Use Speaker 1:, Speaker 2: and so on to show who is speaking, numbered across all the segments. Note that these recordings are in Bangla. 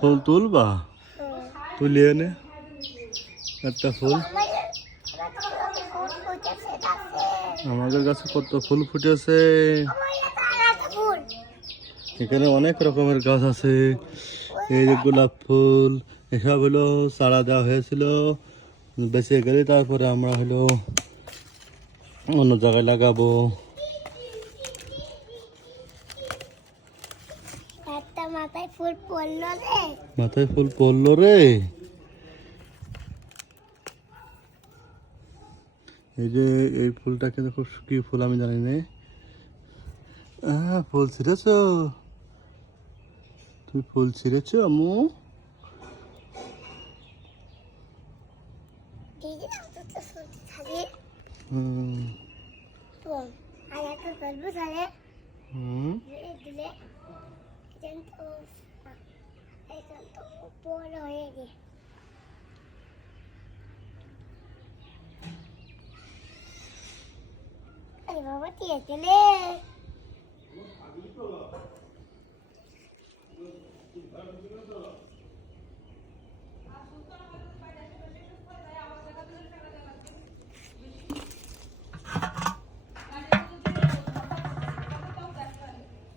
Speaker 1: ফুল
Speaker 2: তুলবা?
Speaker 1: হুম।
Speaker 2: তুলিয়ে নে। একটা ফুল। আমাদের কাছে কত ফুল ফুটেছে। এখানে অনেক রকমের গাছ আছে। এই যে গোলাপ ফুল, এসব হলো চারা দেওয়া হয়েছিল। বেঁচে গেলে তারপরে আমরা হলো অন্য জায়গায় লাগাবো।
Speaker 1: মাথায় ফুল পড়ল রে।
Speaker 2: মাথায় ফুল পড়ল রে। এই যে এই ফুলটা কিন্তু খুব কি ফুল আমি জানি না। আহ, ফুল ছিঁড়েছ? তুমি ফুল ছিঁড়েছ
Speaker 1: থাকে
Speaker 2: হুম।
Speaker 1: আর একটা গল্প
Speaker 2: হুম।
Speaker 1: দিলে। কিন্তু এটা তো বড় হয়ে গে আরে বাবা দিয়ে গেলে
Speaker 2: আমি দেখাও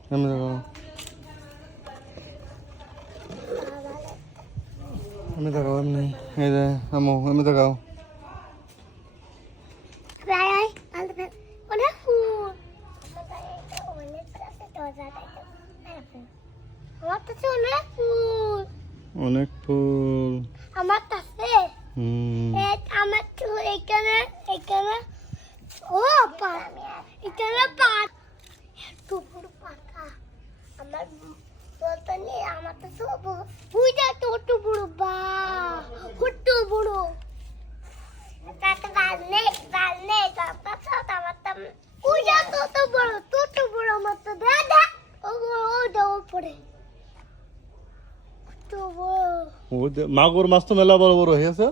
Speaker 2: আমি দেখাও এমনি এই যে আম্মু আমি দেখাও.
Speaker 1: I'll bet. What a fool. আমার কাছে অনেক ফুল।
Speaker 2: অনেক ফুল।
Speaker 1: আমার কাছে? আমার এখানে এখানে। ও পা এখানে পাতা। আমার বলতো নি আমার তো সব বুঝা তো একটু বড় বা বড়। তাতে বাল নেই বাল নেই তারপর সব আমার তো বুঝা তো তো বড় তো তো বড় আমার তো দাদা ও ও দাও পড়ে তো বড়।
Speaker 2: ও যে মাগুর মাছ তো মেলা বড় বড় হয়েছে।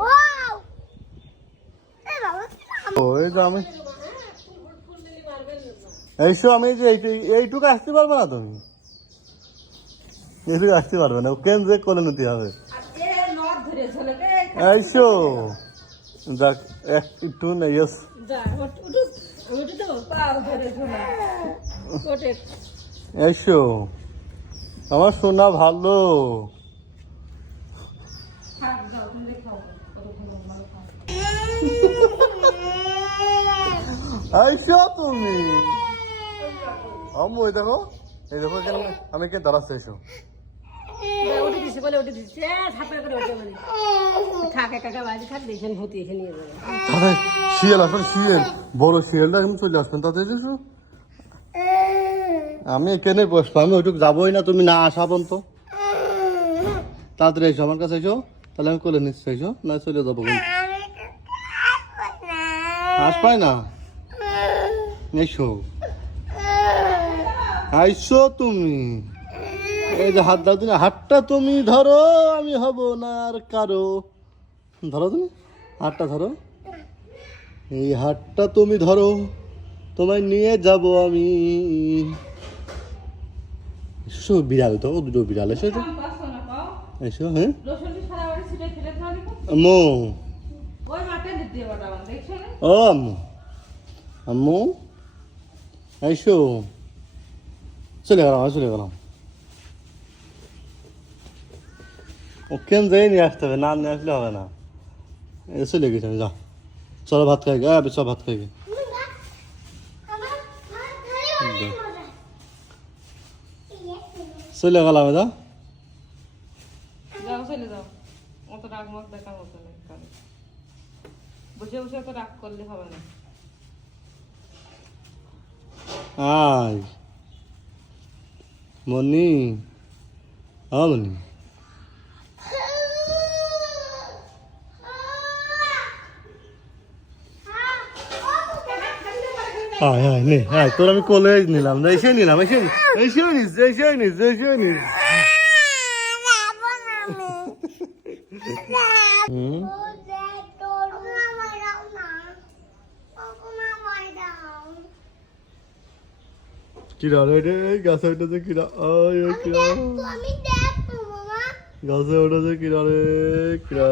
Speaker 1: ওয়াও। এ বাবা
Speaker 2: ও এই যে আমি এইসো আমি যে এইটু- এইটুকু আসতে পারবে না তুমি? এইটুকু আসতে পারবে না। কেন যে কোলে নিতে হবে? এইসো যাক, এক- একটু নেই yes। এইসো আমার সোনা ভালো। আইসো তুমি। আম্মু এই দেখো এই দেখো এখানে আমি- আমি কে দাঁড়াচ্ছি এসো।
Speaker 3: উঠে দিছে বলে উঠে দিচ্ছে ছাপড়া করে উঠে বলে। থাক একা একা বাড়ি থাক ভূতি এখানে নিয়ে যাবে
Speaker 2: তাহলে শিয়াল আসলে শিয়াল। বড় শিয়ালটা এখন চলে আসবেন তাতে আমি এখানে বসবো আমি ওইটুকু যাবোই না তুমি না আসা পর্যন্ত। তাড়াতাড়ি এসো আমার কাছে এসো। তাহলে আমি কোলে নিচ্ছি এসো। না চলে যাব আস পাই না? এসো। আইসো তুমি। এই যে হাত দাও তুমি, হাতটা তুমি ধরো, আমি হব না আর কারও। ধরো তুমি, হাতটা ধরো। এই হাতটা তুমি ধরো, তোমায় নিয়ে যাব আমি। এসো বিড়াল তো দুটো বিড়াল এসো তো এসো হ্যাঁ। আম্মু ও আম্মু। আম্মু। এসো। চলে গেলাম আমি চলে গেলাম। ওকেন যাই নিয়ে আসতে হবে না নিয়ে আসলে হবে না। এ চলে গেছে আমি যা। চলো ভাত খাই গে চল ভাত খাই। গে চলে গেলাম
Speaker 3: যাও চলে যাও। অত রাগ মাগ দেখার মতো নেই। বসে বসে অত রাগ করলে হবে না।
Speaker 2: আয়। মনি হ্যাঁ মনি। আয় আয় নে আয় তোর আমি কোলে নিলাম না এসে নিলাম এসে এসে নিস এসে নিস এসে নিস হুম? কিরা রে রে গাছে উঠেছে কিরা আয় কিরা।
Speaker 1: দেখব আমি দেখব মামা।
Speaker 2: গাছে উঠেছে কিরা রে কিরা।